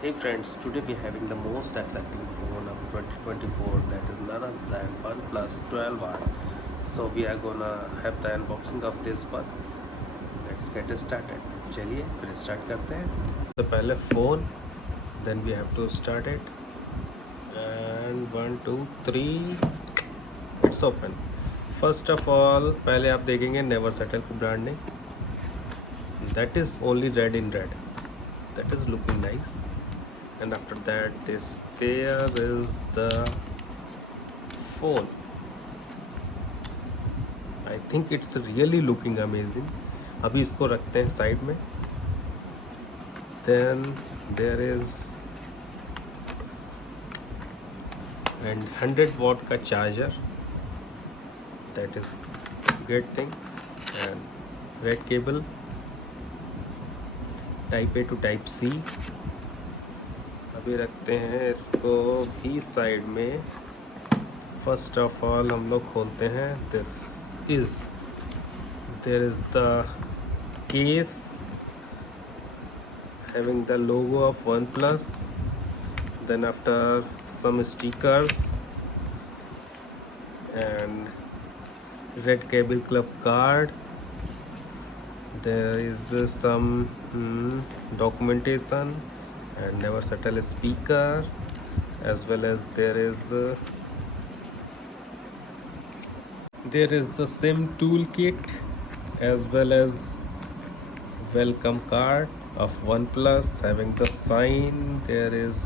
Hey friends, today we're having the most exciting phone of 2024, that is none other than OnePlus 12i. So we are gonna have the unboxing of this one. Let's get started. चलिए फिर start करते हैं. तो पहले phone, then we have to start it. And 1 2 3 it's open. First of all पहले आप देखेंगे never settle की branding. That is only red in red. That is looking nice. And after that there is the phone. I think it's really looking amazing. अभी इसको रखते हैं side में. Then there is and 100 watt का charger. That is great thing. And red cable, type A to type C. अभी रखते हैं इसको भी साइड में. फर्स्ट ऑफ ऑल हम लोग खोलते हैं. This is there is the case having the logo of OnePlus. Then after some stickers and red cable club card. There is some documentation and never settle speaker, as well as there is the SIM toolkit, as well as welcome card of OnePlus having the sign. There is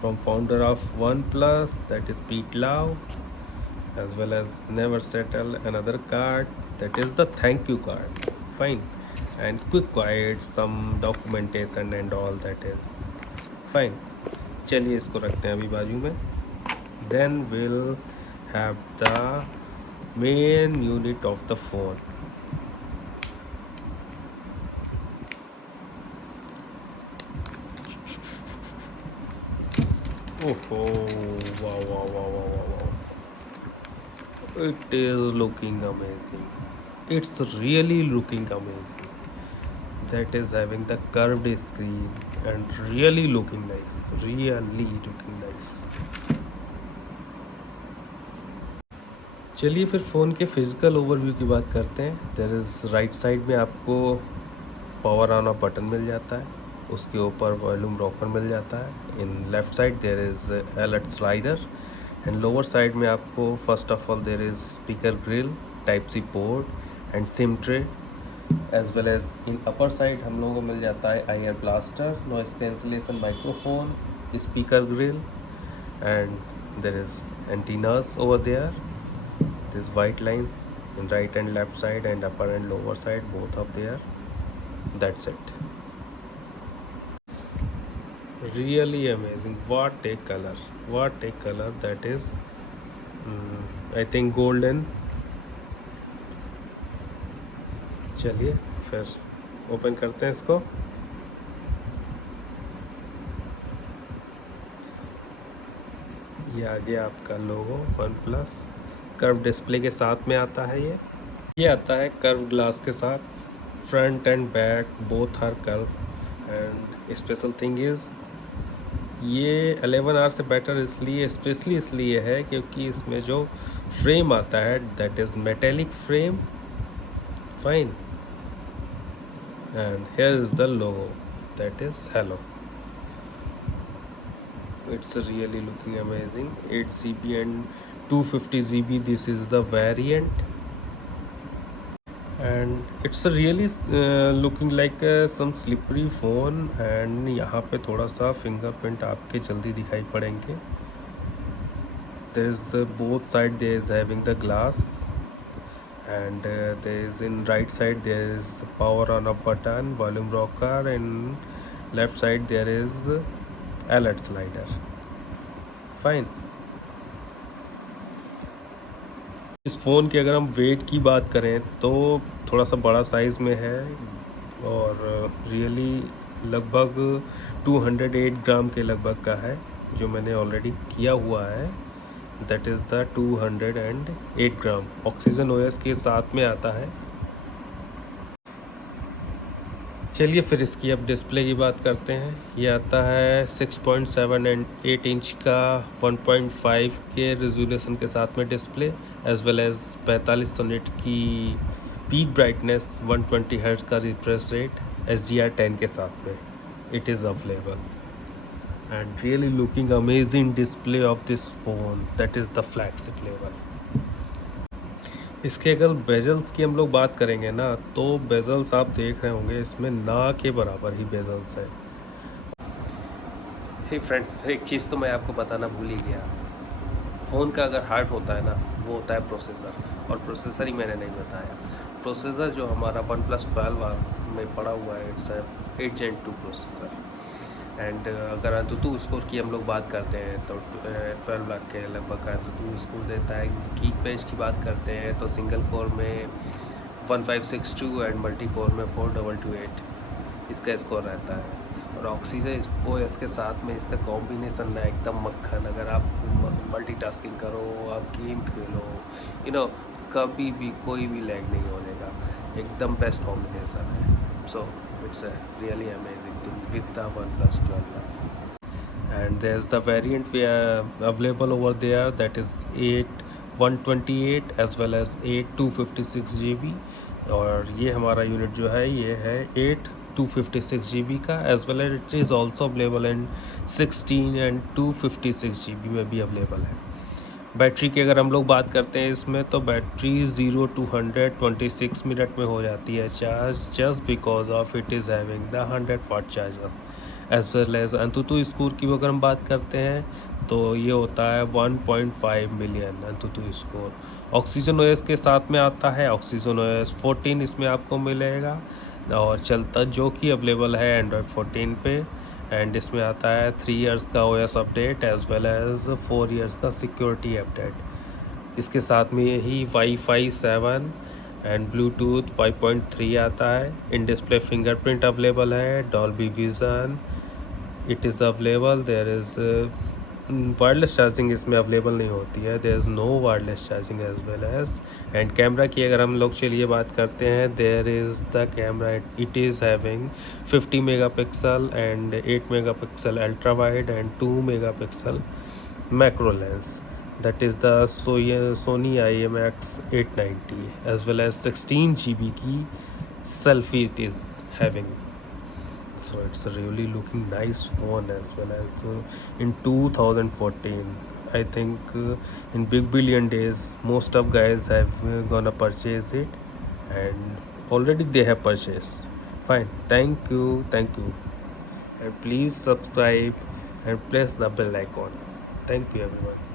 from founder of OnePlus, that is Pete Lau, as well as never settle another card, that is the thank you card. Fine. And quick quiet some documentation and all, that is fine. चलिए इसको रखते हैं अभी बाजू में. Then we'll have the main unit of the phone. Oh, wow, wow, wow, wow, wow, wow. It is looking amazing. It's really looking amazing. That is having the curved screen and really looking nice. Really looking nice. चलिए फिर phone के physical overview की बात करते हैं. There is right side में आपको power on off button मिल जाता है. उसके ऊपर वॉल्यूम रॉकर मिल जाता है. In left side there is alert slider. And lower side में आपको first of all there is speaker grill, type C port and SIM tray. As well as in upper side हम लोगों को मिल जाता है IR blaster, noise cancellation microphone, speaker grill, and there is antennas over there. This white lines in right and left side and upper and lower side both of there. That's it. Really amazing. What a color, what a color. That is I think golden. चलिए फिर open करते हैं इसको. ये आ गया आपका लोगो OnePlus. Curve display के साथ में आता है. ये आता है कर्व ग्लास के साथ. Front and back both are curve. And special thing is ये 11R से बेटर इसलिए स्पेशली इसलिए है क्योंकि इसमें जो फ्रेम आता है that is metallic frame. Fine. And here is the logo, that is hello. It's really looking amazing. 8 GB and 250 GB. This is the variant, and it's a really looking like some slippery phone. And यहाँ पे थोड़ा सा fingerprint आपके जल्दी दिखाई पड़ेंगे. There is both side there is having the glass, and there is in right side there is power on off button, volume rocker, and left side there is alert slider. Fine. इस phone की अगर हम wait की बात करें तो थोड़ा सा बड़ा साइज़ में है और रियली लगभग 208 ग्राम के लगभग का है जो मैंने ऑलरेडी किया हुआ है. That is the 208 gram. Oxygen OS के साथ में आता है. चलिए फिर इसकी अब डिस्प्ले की बात करते हैं। ये आता है 6.7 एंड 8 इंच का 1.5 के रेजोल्यूशन के साथ में display, as well as 4500 nit की पीक ब्राइटनेस, 120 हर्ट्ज का रिफ्रेश रेट, HDR10 के साथ में it is available and really looking amazing display of this phone, that is the flagship level. इसके अगर बेजल्स की हम लोग बात करेंगे ना, तो बेजल्स आप देख रहे होंगे इसमें ना के बराबर ही बेजल्स है। हे फ्रेंड्स, एक चीज़ तो मैं आपको बताना भूल ही गया। फ़ोन का अगर हार्ट होता है ना, वो होता है प्रोसेसर, और प्रोसेसर ही मैंने नहीं बताया। प्रोसेसर जो हमारा OnePlus 12 में पड़ा हुआ है, इट्स 8 Gen 2 प्रोसेसर। एंड अगर AnTuTu स्कोर की हम लोग बात करते हैं तो 12 लाख के लगभग का AnTuTu स्कोर देता है। गीक बेंच की बात करते हैं तो सिंगल कोर में 1562 एंड मल्टी कोर में 4228 इसका स्कोर रहता है। और ऑक्सीजन OS के साथ में इसका कॉम्बिनेशन ना एकदम मक्खन। अगर आप मल्टीटास्किंग करो, आप गेम खेलो, कभी भी कोई भी लैग नहीं होने का, एकदम बेस्ट कॉम्बिनेशन है। So it's a really amazing thing with the OnePlus 12 and there's the variant we are available over there, that is 8 128 as well as 8 256 GB। और ये हमारा यूनिट जो है ये है 8 256 GB का, as well as it is also available in 16 and 256 GB में भी अवेलेबल है। बैटरी की अगर हम लोग बात करते हैं इसमें, तो बैटरी 0 to 100 26 मिनट में हो जाती है charge, just because of it is having the 100 watt charger. As well as AnTuTu score की अगर हम बात करते हैं तो ये होता है 1.5 million AnTuTu score. Oxygen OS के साथ में आता है, ऑक्सीजन OS 14 इसमें आपको मिलेगा, और चलता जो कि अवेलेबल है Android 14 पे। एंड इसमें आता है 3 इयर्स का OS update as well as 4 years का सिक्योरिटी अपडेट। इसके साथ में यही Wi-Fi 7 एंड ब्लूटूथ 5.3 आता है। इन डिस्प्ले फिंगरप्रिंट अवेलेबल है, Dolby Vision it is available. There is wireless charging इसमें अवेलेबल नहीं होती है, there is no wireless charging as well as. And camera की अगर हम लोग चलिए बात करते हैं, there is the camera it is having 50 megapixel and 8 megapixel ultra wide and 2 megapixel macro lens, that is the Sony IMX 890 as well as 16 GB की selfie it is having. So it's a really looking nice phone as well as in 2014. I think in Big Billion Days most of guys have gonna purchase it, and already they have purchased. Fine, thank you, and please subscribe and press the bell icon. Thank you everyone.